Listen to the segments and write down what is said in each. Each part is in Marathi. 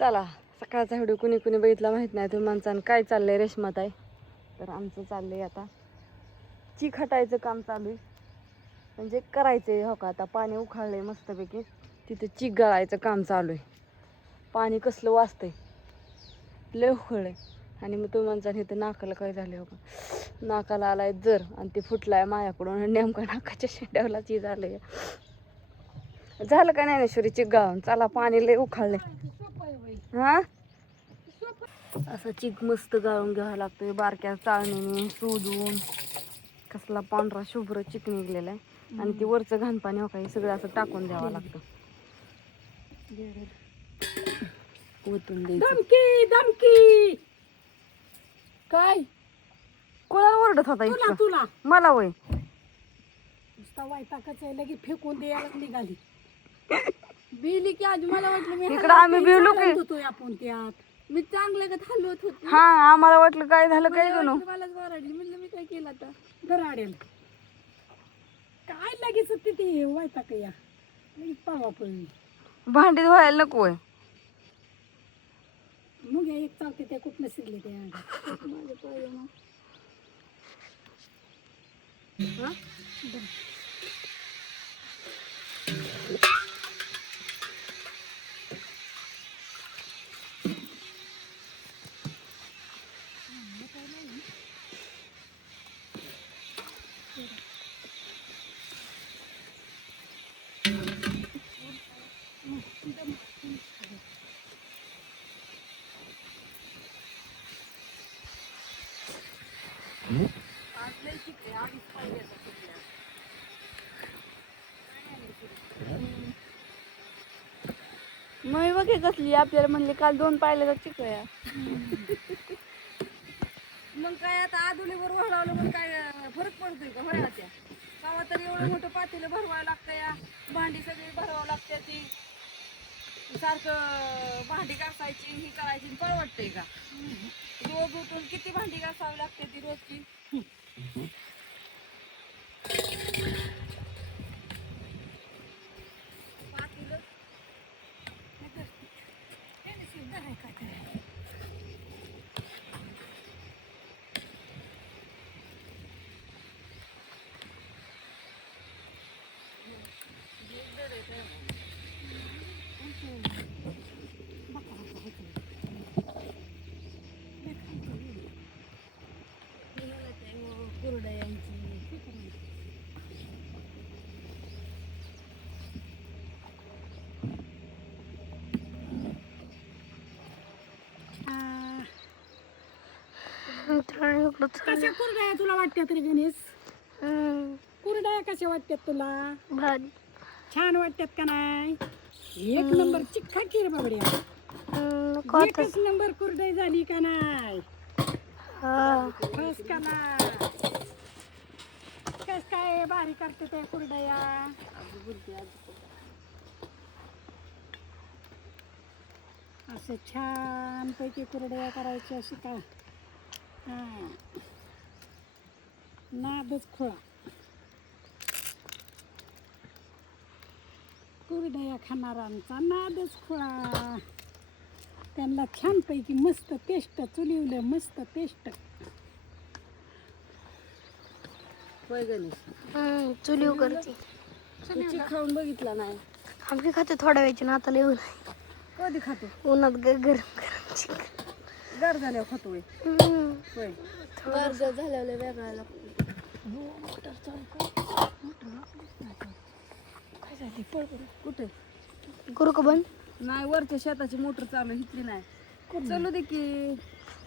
चला सकाळचा व्हिडिओ कुणी कुणी बघितला माहित नाही तुम्ही माणसानं काय चाललंय रेशमात आहे तर आमचं चाललंय आता चीक हटायचं काम चालू आहे म्हणजे करायचंय हो का आता पाणी उखाळलंय मस्तपैकी तिथं चीक गळायचं काम चालू आहे पाणी कसलं वाजतंय लय उखळलंय आणि मग तुम्ही माणसाने इथं नाकाला काय झालं हो का नाकाला आलाय जर आणि ते फुटलाय माझ्याकडून आणि नेमका नाकाच्या शेंड्यावला चीज आलंय झालं का ज्ञानेश्वरी चीक गाळून चला पाणी लय उखाळलंय हा असं चिक मस्त गाळून घ्यावं लागतोय बारक्या चाळणीने शोधून कसला पांढरा शुभ्र चिक निघलेला आहे आणि ती वरचं घाण पाणी हो काही सगळं असं टाकून द्यावं लागतं ओतून द्यायचं धमकी धमकी काय कोणाला ओरडत होता तुला इतकं तुला मला वय नुसता वैतागच आहे लगे फेकून द्यायला निघाली बिली की आज मला वाटलं मी इकडं आम्ही बिवलो की होतो आपण त्यात मी चांगलं का हलवत होते हा आम्हाला वाटलं काय झालं काय गणू मलाच वराडली म्हणलं मी काय केलं आता दराडेल काय लगेच तिथे वैताग या लगेच पावा पडली भांडी धुवायला नको वय मग या एक चावते त्या कुठनं शिरले त्या माझ्या पाय हा मग बघे कसली आपल्याला म्हणले काल 2 पाहिलं चिकया मग काय आता आदुलीवर वळवलं मग काय फरक पडतोय का होय त्या गावात तर एवढं मोठं पातेलं भरवावं लागतं या भांडी सगळी भरवावं लागते ती सारखं भांडी घासायची ही करायची परवडतंय का रोज उठून किती भांडी घासावी लागते ती रोजची कशा कुरड्या तुला वाटतात रे गणेश कुरड्या कशा वाटतात तुला छान वाटतात का नाही एक नंबर चिक्का की रे बाबड्या एकच नंबर कुरडाई झाली का नाही बस का नाही कस काय भारी करते त्या कुरडया असं छान पैकी कुरडया करायच्या अशी का नादच खोळा कुरडया खाणाऱ्यांचा नादच खोळा त्यांना छानपैकी मस्त टेस्ट चुलिवलं मस्त टेस्ट होय गणेश चुलीव करते चिक खाऊन बघितला नाही आम्ही खाते थोड्या वेळची ना आता येऊन कधी खातो उन्हात गरम गरम चिकन गार झाल्यावर खातोय होय गार झाल्यावर वेगळा लागतो काय झाली पळ बरं कुठे करू का बंद नाही वरच्या शेताची मोटर चालू हिथली नाही चालू दे की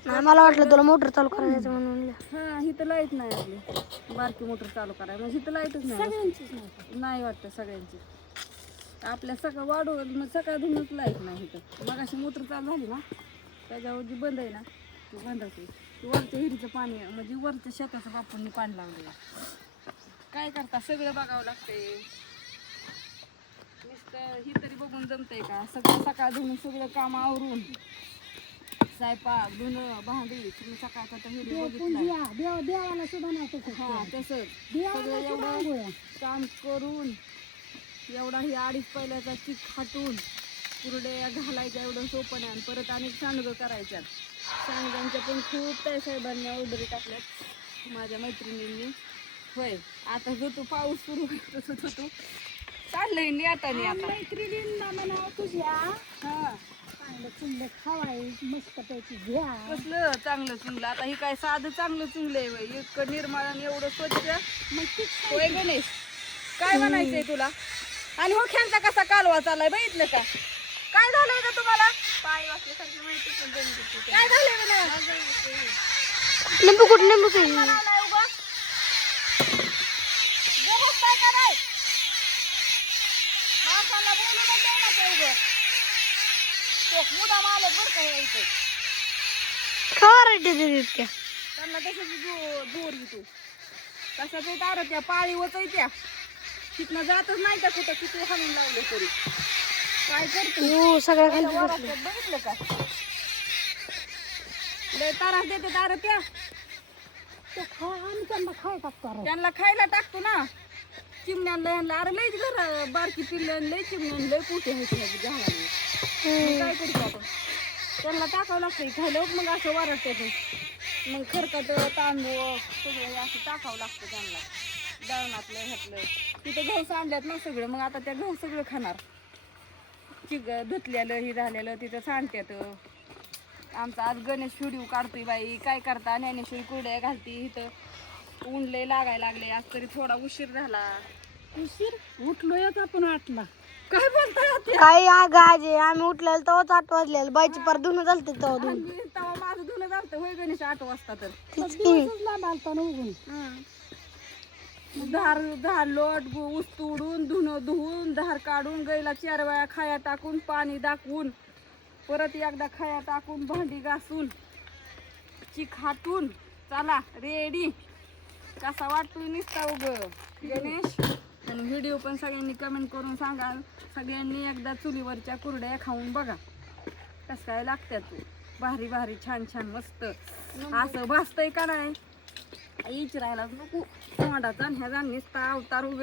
नाही मला वाटलं तुला मोटर चालू करायचं म्हणून हा हिथं लाईट नाही आपली बारकी मोटर चालू करायला म्हणजे हिथं लाईटच नाही नाही वाटतं सगळ्यांची आपल्या सकाळ वाढवून सकाळ धुनच लाईट नाही इथं मग अशी मोटर चालू झाली ना त्याच्यावर जी बंद आहे ना ती बंद होते वरच्या हिरीचं पाणी म्हणजे वरच्या शेताचं बापूंनी पाणी लावलेलं काय करता सगळं बघावं लागतंय नुसतं ही तरी बघून जमतंय का सगळं सकाळ धुणं सगळं काम आवरून स्वयंपाक धुणं भांडी तुम्ही सकाळचा तर व्हिडिओ बघितला देवाला सुद्धा नाही हा तसंच सगळं एवढं काम करून एवढा ही 2.5 पहिल्याचा चिक खाटून कुरड्या घालायच्या एवढं सोपं नाही आणि परत अनेक सांडगं करायच्यात. सांडगांच्या पण खूप ताईसाहेबांनी ऑर्डरी टाकल्यात माझ्या मैत्रिणींनी. होय आता जो तू पाऊस सुरू होतो तू चाललंय नी आता मैत्रिणींना म्हणा तुझ्या हा चांगलं चुंगलं खावाय मस्त पैकी घ्या. कसलं चांगलं चुंगलं आता ही काय साधं चांगलं चुंगलंय वय इतकं निर्मळ आणि एवढं स्वच्छ. मग तीच होय गणेश काय म्हणायचंय तुला? आणि हो ख्यांचा कसा कालवा चाललाय बघितलं का? काय झालंय का तुम्हाला? पाय वाचल्यासारखं माहिती पण काय झालंय का नाही? लिंबू कुठे लिंबू काही म्हणालाय उगा? गबसताय का नाही? माणसाला बोलूनच द्याय ना ते उगं. तो मुद्दाम आलं बरं का हे इथं. खवरायचे इतक्या त्यांना कशाची जोर येतो कशाच तार त्या पाळीवच त्या तिथनं जातच नाही त्या कुठं किती हाणून लावलं तरी. काय करतो हो सगळ्या खाली बसले. वरात बघितलं का? लय तारास देते तार त्या आम्ही त्यांना खाय टाकतो. त्यांना खायला टाकतो ना चिमण्यांना ह्यांना. अरे लयच घर बारकी पिल्लं लय चिमण्यान लय पोटी आहे घालायला. काय करतो आपण त्यांना टाकावं लागतं खायला मग असं वरटते ते. मग खरकट तांदूळ सगळं असं टाकावं लागतं त्यांना दळणातलं ह्यातलं. तिथं गहू सांडल्यात ना सगळं मग आता त्या गहू सगळं खाणार. चिग धुतलेलं हे झालेलं तिथं सांडत्यात. आमचा आज गणेश व्हिडिओ काढतोय बाई काय करता ज्ञानेश्वरी कुरड्या घालती इथं. ऊन लय लागायला लागले आज तरी थोडा उशीर झाला. उशीर उठलोयच आपण 8ला. काय बोलताय? काही आग आजे आम्ही उठलेलं तेव्हाच 8 वाजलेलं बाईची पर धुणं झालं तेव्हा धुणं तेव्हा माझं धुणं झालं होय गणेश 8 वाजता तर. तीच की लांब आलता ना उगून. धार धार लोट ऊस तोडून धुणं धुवून धार काढून गाईला 4 वेळा खाया टाकून पाणी दाखवून परत एकदा खाया टाकून भांडी घासून चिक हाटून चला रेडी. कसा वाटतोय निसता उग गणेश? आणि व्हिडिओ पण सगळ्यांनी कमेंट करून सांगा. सगळ्यांनी एकदा चुलीवरच्या कुरड्या खाऊन बघा कसं काय लागतात. भारी भारी छान छान मस्त असं भासतंय का नाही विचारायलाच नको तोंडाचा आणि ह्याचा निसता अवतार उग.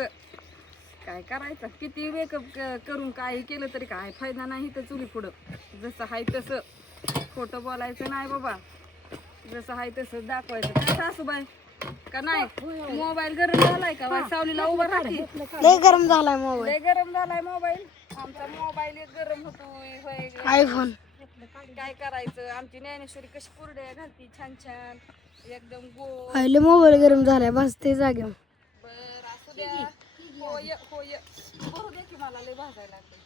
काय करायचं किती मेकअप करून काय केलं तरी काय फायदा नाही तर चुली पुढं. जसं आहे तसं खोटं बोलायचं नाही बाबा. जसं आहे तसं दाखवायचं. काय सासूबाई का नाही? मोबाईल गरम झालाय का बाई? सावलीला उभं राहते. लय गरम झालाय मोबाईल लय गरम झालाय मोबाईल. आमचा मोबाईल एक गरम होतोय होय. आयफोन. काय करायचं? आमची ज्ञानेश्वरी कशी कुरड्या घालती छान छान एकदम गोड. आयले मोबाईल गरम झालाय बसते जागे. बर असू द्या. होय होय बरू द्या की मला लय भाजायला लागले.